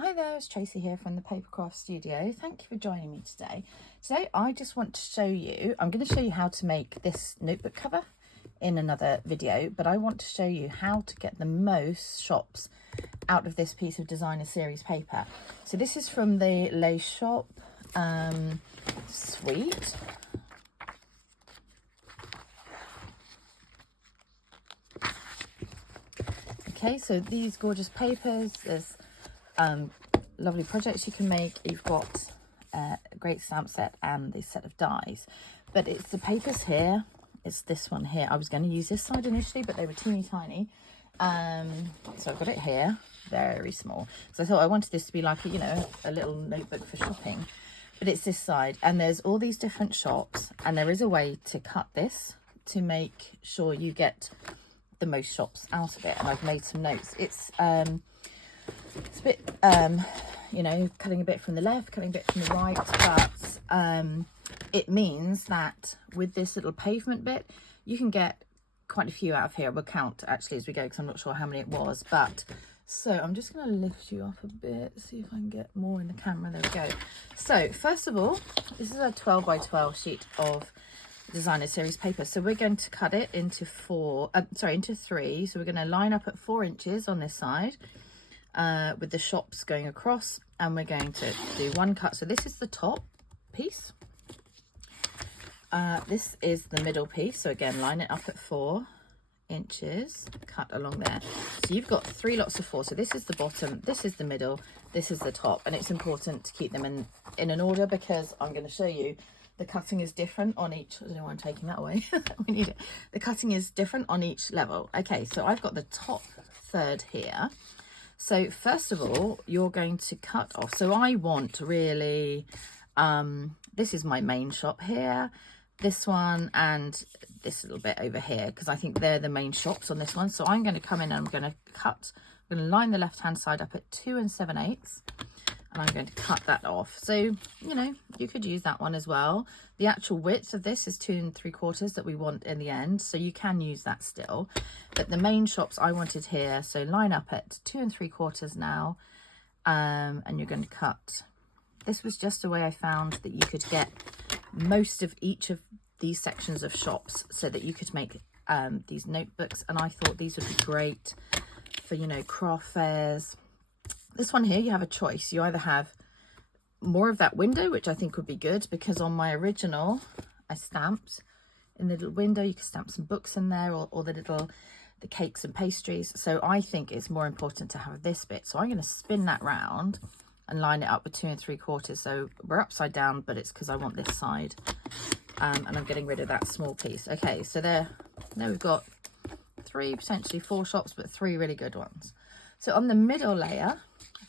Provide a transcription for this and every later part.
Hi there, it's Tracy here from the Papercraft Studio. Thank you for joining me today. Today I just want to show you, I'm going to show you how to make this notebook cover in another video, but I want to show you how to get the most shops out of this piece of designer series paper. So this is from the Les Shop suite. Okay, so these gorgeous papers, there's lovely projects you can make. You've got a great stamp set and this set of dies, but it's the papers here. It's this one here. I was going to use this side initially, but they were teeny tiny, so I've got it here, very small, so I thought I wanted this to be like a little notebook for shopping, but it's this side, and there's all these different shops, and there is a way to cut this to make sure you get the most shops out of it. And I've made some notes. It's a bit cutting a bit from the left, cutting a bit from the right, but it means that with this little pavement bit you can get quite a few out of here. We'll count actually as we go because I'm not sure how many it was, but so I'm just going to lift you up a bit, see if I can get more in the camera. There we go. So first of all, this is a 12 by 12 sheet of designer series paper, so we're going to cut it into into three. So we're going to line up at 4 inches on this side with the shops going across, and we're going to do one cut. So this is the top piece, this is the middle piece, so again line it up at 4 inches, cut along there. So you've got 3 lots of 4. So this is the bottom, this is the middle, this is the top, and it's important to keep them in an order because I'm going to show you the cutting is different on each. I don't know why I'm taking that away. We need it. The cutting is different on each level. Okay, so I've got the top third here. So first of all, you're going to cut off. So I want really, this is my main shop here, this one, and this little bit over here, because I think they're the main shops on this one. So I'm going to come in and I'm going to cut, I'm going to line the left hand side up at 2 7/8. And I'm going to cut that off. So, you could use that one as well. The actual width of this is 2 3/4 that we want in the end. So you can use that still. But the main shops I wanted here. So line up at 2 3/4 now. And you're going to cut. This was just a way I found that you could get most of each of these sections of shops so that you could make these notebooks. And I thought these would be great for, craft fairs. This one here, you have a choice. You either have more of that window, which I think would be good, because on my original, I stamped in the little window. You can stamp some books in there, or the cakes and pastries. So I think it's more important to have this bit. So I'm going to spin that round and line it up with 2 3/4. So we're upside down, but it's because I want this side. And I'm getting rid of that small piece. Okay, so there we've got 3, potentially 4 shops, but 3 really good ones. So on the middle layer,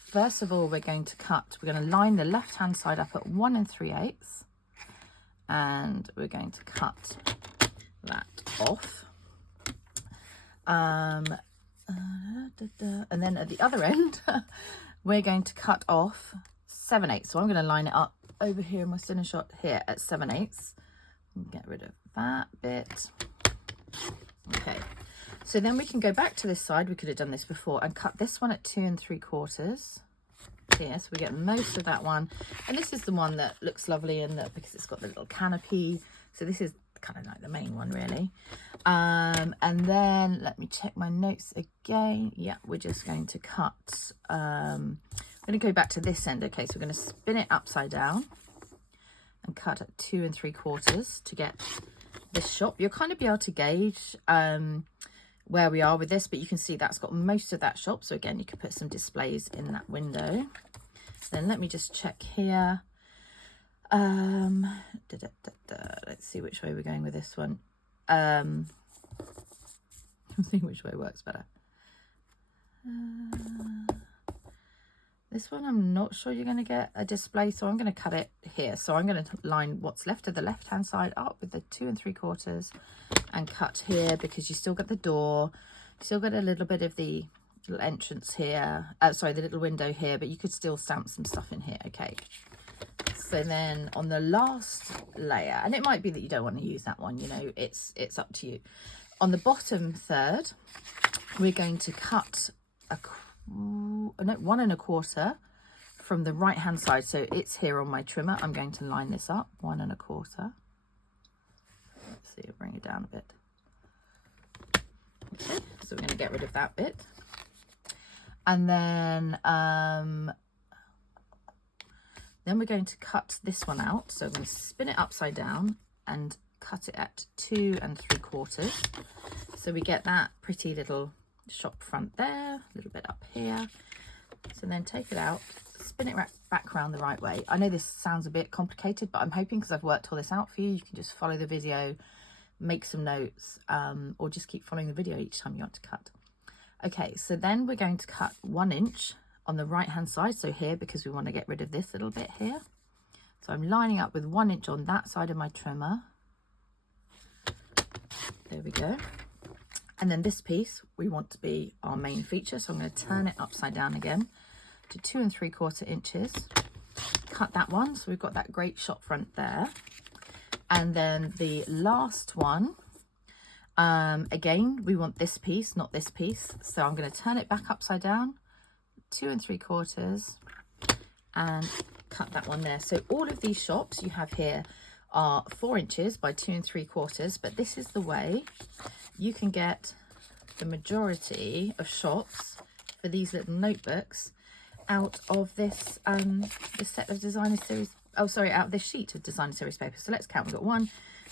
first of all, we're going to line the left hand side up at 1 3/8, and we're going to cut that off. And then at the other end, we're going to cut off 7/8. So I'm going to line it up over here in my center shot here at 7/8. Get rid of that bit. Okay. So then we can go back to this side. We could have done this before and cut this one at 2 3/4 here. So we get most of that one. And this is the one that looks lovely because it's got the little canopy. So this is kind of like the main one really. And then let me check my notes again. Yeah, we're just going to cut. I'm going to go back to this end. Okay, so we're going to spin it upside down and cut at 2 3/4 to get this shop. You'll kind of be able to gauge where we are with this, but you can see that's got most of that shop. So again, you could put some displays in that window. Then let me just check here. Let's see which way we're going with this one. Let's see which way works better. This one, I'm not sure you're going to get a display, so I'm going to cut it here. So I'm going to line what's left of the left hand side up with the 2 3/4 and cut here, because you still got the door, you still got a little bit of the little entrance here, the little window here, but you could still stamp some stuff in here. Okay, so then on the last layer, and it might be that you don't want to use that one, it's up to you. On the bottom third, we're going to cut 1 1/4 from the right hand side, so it's here on my trimmer, I'm going to line this up 1 1/4. Let's see, I'll bring it down a bit. Okay, so we're going to get rid of that bit. And then we're going to cut this one out. So I'm going to spin it upside down and cut it at 2 3/4. So we get that pretty little shop front there, a little bit up here. So then take it out, spin it back around the right way. I know this sounds a bit complicated, but I'm hoping because I've worked all this out for you, you can just follow the video, make some notes, or just keep following the video each time you want to cut. Okay, so then we're going to cut 1 inch on the right hand side, so here, because we want to get rid of this little bit here. So I'm lining up with 1 inch on that side of my trimmer. There we go. And then this piece we want to be our main feature, so I'm going to turn it upside down again to 2 3/4 inches. Cut that one, so we've got that great shop front there. And then the last one, again, we want this piece, not this piece. So I'm going to turn it back upside down, 2 3/4, and cut that one there. So all of these shops you have here are 4 inches by 2 3/4, but this is the way you can get the majority of shops for these little notebooks out of this this set of designer series, oh sorry, out of this sheet of designer series paper. So let's count. We've got 1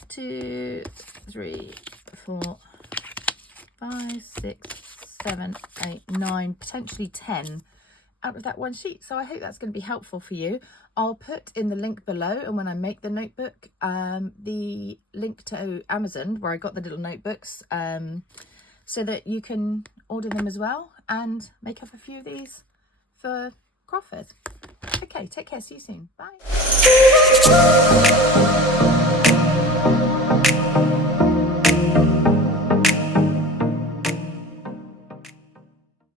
2 3 4 5 6 7 8 9, potentially 10 out of that one sheet. So I hope that's going to be helpful for you. I'll put in the link below, and when I make the notebook, the link to Amazon where I got the little notebooks, so that you can order them as well and make up a few of these for craft fairs. Okay, take care, see you soon, bye.